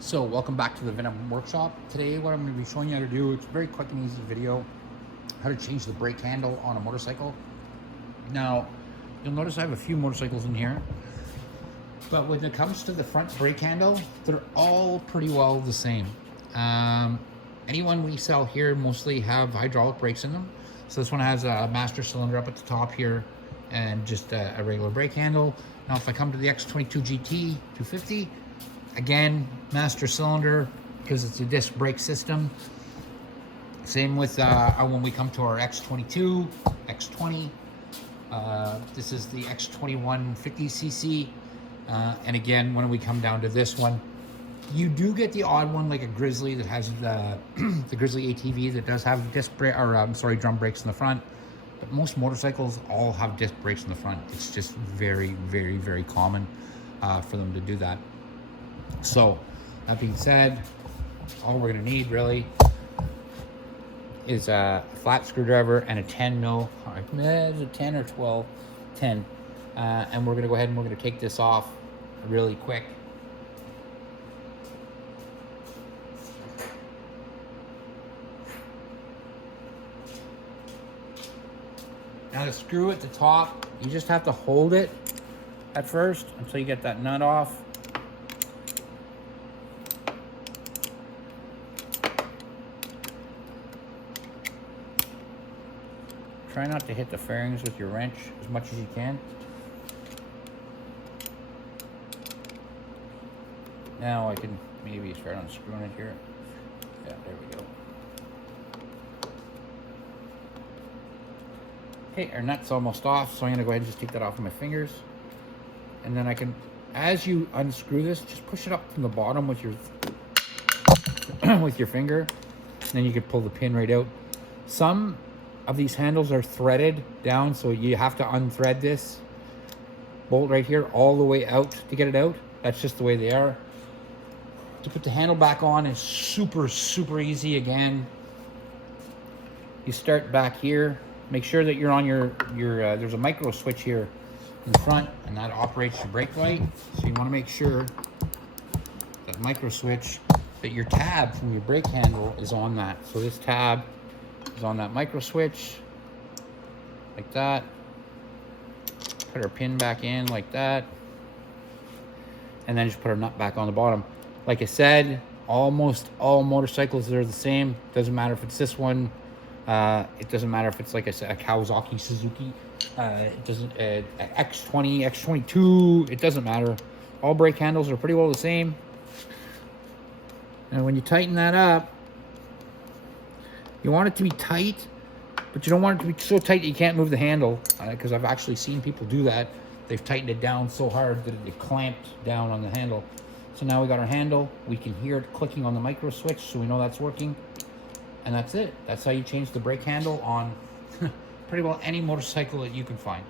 So welcome back to the Venom workshop. Today what I'm going to be showing you how to do, it's a very quick and easy video, how to change the brake handle on a motorcycle. Now, you'll notice I have a few motorcycles in here, but when it comes to the front brake handle, they're all pretty well the same. Anyone we sell here mostly have hydraulic brakes in them. So this one has a master cylinder up at the top here and just a regular brake handle. Now if I come to the x22GT 250, again, master cylinder because it's a disc brake system. Same with when we come to our x22, x20. This is the x21 50cc. And again, when we come down to this one, you do get the odd one like a Grizzly that has the the Grizzly ATV that does have disc brake or drum brakes in the front. But most motorcycles all have disc brakes in the front. It's just very, very, very common for them to do that. So that being said, all we're gonna need really is a flat screwdriver and a 10 mil, it's a 10 or 12, 10. And we're gonna go ahead and we're gonna take this off really quick. Now the screw at the top, you just have to hold it at first until you get that nut off. Try not to hit the fairings with your wrench as much as you can. Now I can maybe start unscrewing it here. Yeah, there we go. Okay, our nut's almost off, so I'm gonna go ahead and just take that off with my fingers. And then I can, as you unscrew this, just push it up from the bottom with your with your finger. And then you can pull the pin right out. Some of these handles are threaded down, so you have to unthread this bolt right here all the way out to get it out. That's just the way they are. To put the handle back on is super, super easy again. You start back here. Make sure that you're on your there's a micro switch here in front, and that operates your brake light. So you want to make sure that micro switch, that your tab from your brake handle is on that. So this tab is on that micro switch, like that. Put our pin back in like that, and then just put our nut back on the bottom. Like I said, almost all motorcycles are the same. Doesn't matter if it's this one. It doesn't matter if it's, like I said, a Kawasaki, Suzuki. It doesn't. X20, x22. It doesn't matter. All brake handles are pretty well the same. And when you tighten that up, you want it to be tight, but you don't want it to be so tight that you can't move the handle. Because I've actually seen people do that. They've tightened it down so hard that it clamped down on the handle. So now we got our handle. We can hear it clicking on the micro switch, so we know that's working. And that's it. That's how you change the brake handle on pretty well any motorcycle that you can find.